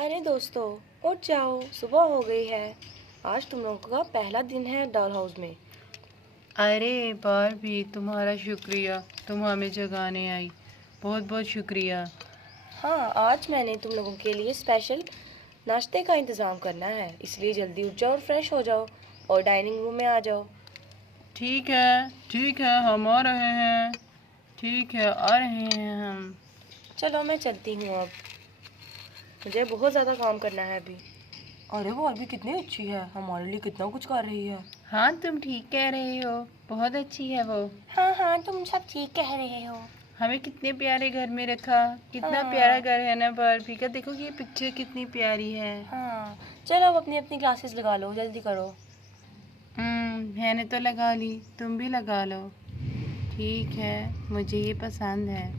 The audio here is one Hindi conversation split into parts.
अरे दोस्तों, उठ जाओ, सुबह हो गई है। आज तुम लोगों का पहला दिन है डॉल हाउस में। अरे बारबी, तुम्हारा शुक्रिया, तुम हमें जगाने आई। बहुत बहुत शुक्रिया। हाँ, आज मैंने तुम लोगों के लिए स्पेशल नाश्ते का इंतज़ाम करना है, इसलिए जल्दी उठ जाओ और फ्रेश हो जाओ और डाइनिंग रूम में आ जाओ। ठीक है, हम आ रहे हैं। ठीक है, आ रहे हैं हम। चलो मैं चलती हूँ अब, मुझे बहुत ज़्यादा काम करना है अभी। अरे वो अभी कितनी अच्छी है, हमारे लिए कितना कुछ कर रही है। हाँ, तुम ठीक कह रही हो, बहुत अच्छी है वो। हाँ हाँ, तुम सब ठीक कह रहे हो। हमें कितने प्यारे घर में रखा। कितना हाँ प्यारा घर है ना बारबी का। देखो कि ये पिक्चर कितनी प्यारी है। हाँ, चलो अब अपनी अपनी क्लासेस लगा लो, जल्दी करो। मैंने तो लगा ली, तुम भी लगा लो। ठीक है, मुझे ये पसंद है।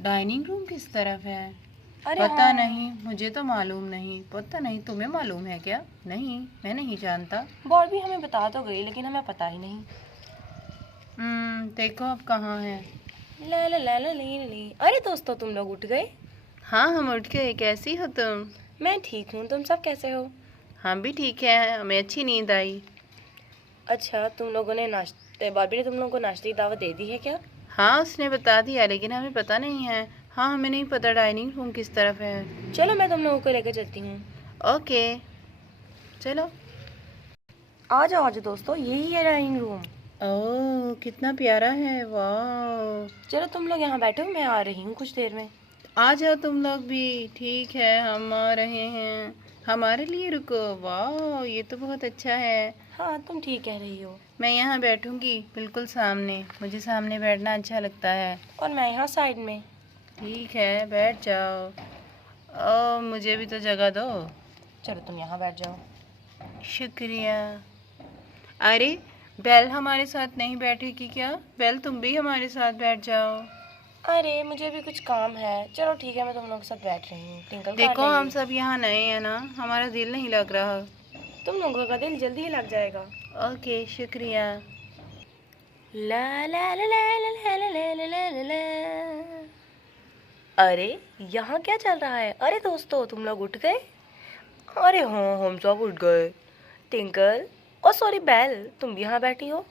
डाइनिंग रूम किस तरफ है? अरे पता हाँ, नहीं, मुझे तो मालूम नहीं। पता नहीं, तुम्हें मालूम है क्या? नहीं, मैं नहीं जानता। बॉल भी हमें बता तो गई लेकिन हमें पता ही नहीं। देखो अब कहाँ है। ला ला ला ला ली ली। अरे दोस्तों, तुम लोग उठ गए? हाँ, हम उठ गए। कैसी हो तुम? मैं ठीक हूँ, तुम सब कैसे हो? हम भी ठीक है, हमें अच्छी नींद आई। अच्छा, तुम लोगों ने नाश्ते बारबी ने तुम लोगों को नाश्ते की दावत दे दी है क्या? हाँ, उसने बता दिया, लेकिन हमें पता नहीं है। हाँ, हमें नहीं पता डाइनिंग रूम किस तरफ है। चलो मैं तुम लोगों को लेकर चलती हूँ। ओके, चलो। आ जाओ दोस्तों, यही है डाइनिंग रूम। ओह, कितना प्यारा है, वाह। चलो तुम लोग यहाँ बैठो, मैं आ रही हूँ कुछ देर में। आ जाओ तुम लोग भी। ठीक है, हम आ रहे हैं। हमारे लिए रुको। वाह, ये तो बहुत अच्छा है। हाँ, तुम ठीक कह रही हो। मैं यहाँ बैठूंगी बिल्कुल सामने। मुझे सामने बैठना अच्छा लगता है। और मैं यहाँ साइड में। ठीक है, बैठ जाओ। मुझे भी तो जगह दो। चलो तुम यहाँ बैठ जाओ। शुक्रिया। अरे, बेल हमारे साथ नहीं बैठेगी क्या? बेल, तुम भी हमारे साथ बैठ जाओ। अरे मुझे भी कुछ काम है। चलो ठीक है, मैं तुम लोगों के साथ बैठ रही हूँ। टिंकल कहाँ देखो, गई हम है? सब यहाँ नए हैं ना, हमारा दिल नहीं लग रहा। तुम लोगों का दिल जल्दी ही लग जाएगा। ओके, शुक्रिया। ला ला ला ला ला ला ला ला ला ला ला। अरे यहाँ क्या चल रहा है? अरे दोस्तों, तुम लोग उठ गए? अरे हाँ, हम सब उठ गए। टिंकल, ओ सॉरी बेल, तुम भी यहाँ बैठी हो?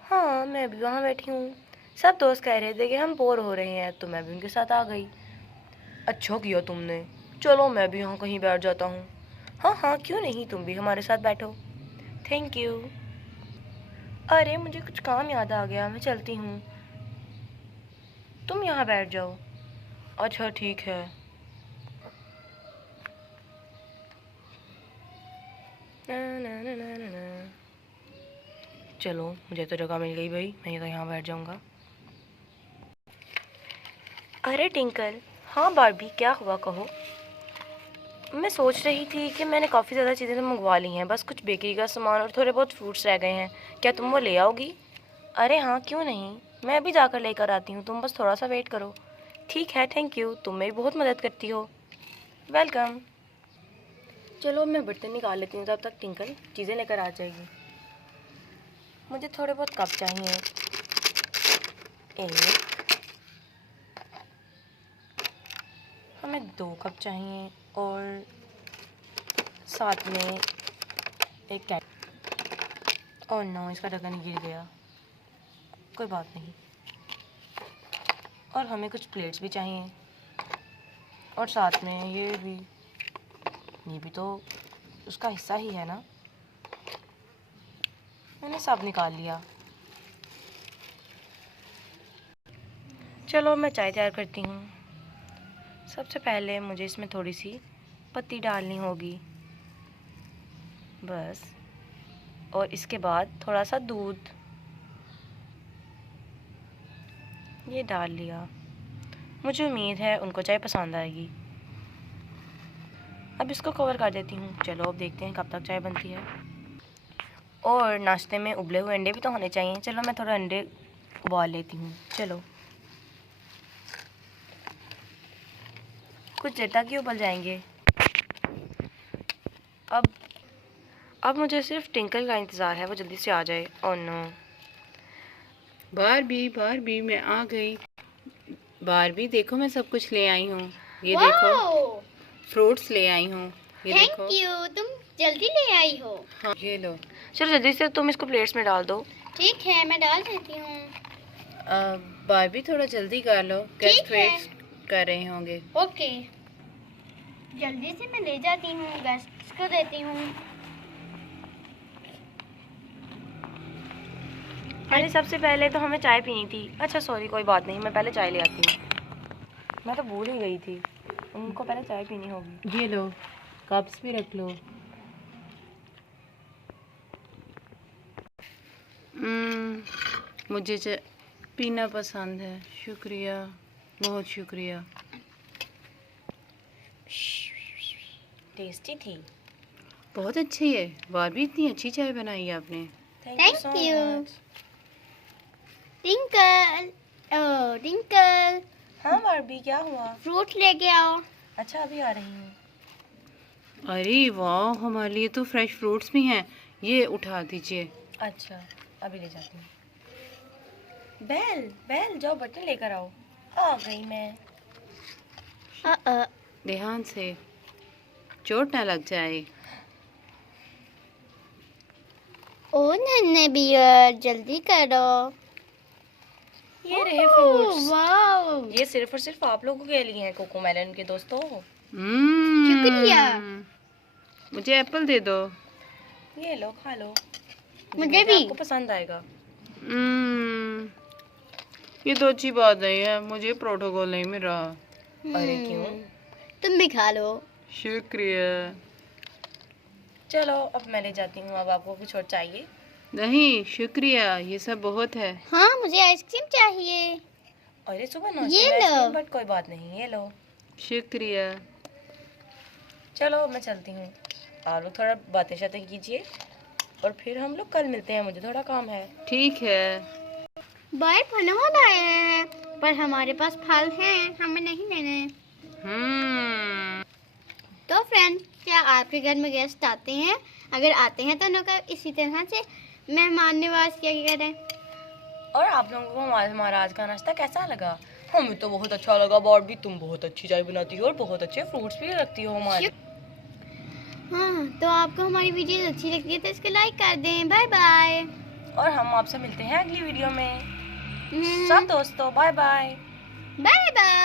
हाँ, मैं भी वहाँ बैठी हूँ। सब दोस्त कह रहे थे कि हम बोर हो रहे हैं, तो मैं भी उनके साथ आ गई। अच्छा किया तुमने। चलो मैं भी यहाँ कहीं बैठ जाता हूँ। हाँ हाँ, क्यों नहीं, तुम भी हमारे साथ बैठो। Thank you. अरे मुझे कुछ काम याद आ गया, मैं चलती हूँ। तुम यहाँ बैठ जाओ। अच्छा ठीक है। ना ना ना ना ना ना। चलो, मुझे तो जगह मिल गई भाई, मैं तो यहाँ बैठ जाऊँगा। अरे टिंकल। हाँ बारबी, क्या हुआ कहो। मैं सोच रही थी कि मैंने काफ़ी ज़्यादा चीज़ें तो मंगवा ली हैं, बस कुछ बेकरी का सामान और थोड़े बहुत फ्रूट्स रह गए हैं। क्या तुम वो ले आओगी? अरे हाँ, क्यों नहीं, मैं अभी जाकर लेकर आती हूँ, तुम बस थोड़ा सा वेट करो। ठीक है, थैंक यू, तुम मेरी बहुत मदद करती हो। वेलकम। चलो अब मैं बर्तन निकाल लेती हूँ, तब तक टिंकल चीज़ें लेकर आ जाएगी। मुझे थोड़े बहुत कप चाहिए। एक, हमें 2 कप चाहिए और साथ में एक कैट। ओह नो, इसका ढक्कन गिर गया। कोई बात नहीं। और हमें कुछ प्लेट्स भी चाहिए और साथ में ये भी तो उसका हिस्सा ही है ना। मैंने सब निकाल लिया। चलो मैं चाय तैयार करती हूँ। सबसे पहले मुझे इसमें थोड़ी सी पत्ती डालनी होगी, बस। और इसके बाद थोड़ा सा दूध ये डाल लिया। मुझे उम्मीद है उनको चाय पसंद आएगी। अब इसको कवर कर देती हूँ। चलो अब देखते हैं कब तक चाय बनती है। और नाश्ते में उबले हुए अंडे भी तो होने चाहिए। चलो मैं थोड़ा अंडे उबाल लेती हूँ। चलो कुछ देर तक ही उबल जाएंगे। अब मुझे सिर्फ टिंकल का इंतज़ार है, वो जल्दी से आ जाए। Oh no. बारबी, मैं आ गई। बारबी, देखो मैं सब कुछ ले आई हूँ। ये देखो। फ्रूट्स ले आई हूँ, ये देखो। थैंक यू, तुम जल्दी ले आई हो। हाँ, ये लो। चलो जल्दी से तुम इसको प्लेट्स में डाल दो। ठीक है, मैं डाल देती हूँ। बारबी थोड़ा जल्दी कर लो, गेस्ट ठीक है। वेट कर रहे होंगे। ओके, जल्दी से मैं ले जाती हूँ, गेस्ट को देती हूँ। अरे सबसे पहले तो हमें चाय पीनी थी। अच्छा सॉरी, कोई बात नहीं, मैं पहले चाय ले आती हूँ। मैं तो भूल ही गई थी, उनको पहले चाय पीनी होगी। ये लो, कप्स भी रख लो। मुझे पीना पसंद है, शुक्रिया, बहुत शुक्रिया। टेस्टी थी, बहुत अच्छी है बारबी, इतनी अच्छी चाय बनाई है आपने। Thank you. Tinkle, oh tinkle, हाँ बारबी, क्या हुआ? फ्रूट लेके आओ। अच्छा अभी आ रही हूँ। अरे वाह, हमारे लिए तो फ्रेश फ्रूट्स भी हैं, ये उठा दीजिए। अच्छा अभी ले जाती हूँ। बेल बेल जाओ बटन लेकर आओ। आ गई मैं। ध्यान से, चोट ना लग जाए। ओ नन्हे बियर, जल्दी करो। ये रहे फ्रूट्स। वाओ, ये सिर्फ और सिर्फ आप लोगों के लिए हैं, कोकोमेलन के दोस्तों। शुक्रिया। मुझे एप्पल दे दो। ये लो, खा लो, मुझे भी। आपको पसंद आएगा। ये तो अच्छी बात नहीं है, मुझे प्रोटोकॉल नहीं मिल रहा। अरे क्यों? तुम भी खा लो। शुक्रिया। चलो अब मैं ले जाती हूँ। अब आपको कुछ और चाहिए? नहीं शुक्रिया, ये सब बहुत है। हाँ, मुझे आइसक्रीम चाहिए। अरे सुबह ये नाश्ते में लो। आइसक्रीम, बट कोई बात नहीं, ये लो। शुक्रिया। चलो मैं चलती हूँ, आप लोग थोड़ा बातें शातें कीजिए और फिर हम लोग कल मिलते हैं, मुझे थोड़ा काम है। ठीक है। बाय, धन्यवाद आए हैं, पर हमारे पास फल हैं, हमें नहीं लेने। तो फ्रेंड्स, क्या आपके घर में गेस्ट आते हैं? अगर आते हैं तो उनका इसी तरह से मेहमान नवाज किया करें। और आप लोगों को हमारा आज का नाश्ता कैसा लगा? हमें तो बहुत अच्छा लगा। बारबी, तुम बहुत अच्छी चाय बनाती हो और बहुत अच्छे फ्रूट्स भी रखती हो हमारे। हाँ, तो आपको हमारी वीडियो अच्छी लगती है तो इसको लाइक कर दें। Bye bye. और हम आपसे मिलते हैं अगली वीडियो में। सब दोस्तों बाय बाय। Bye bye.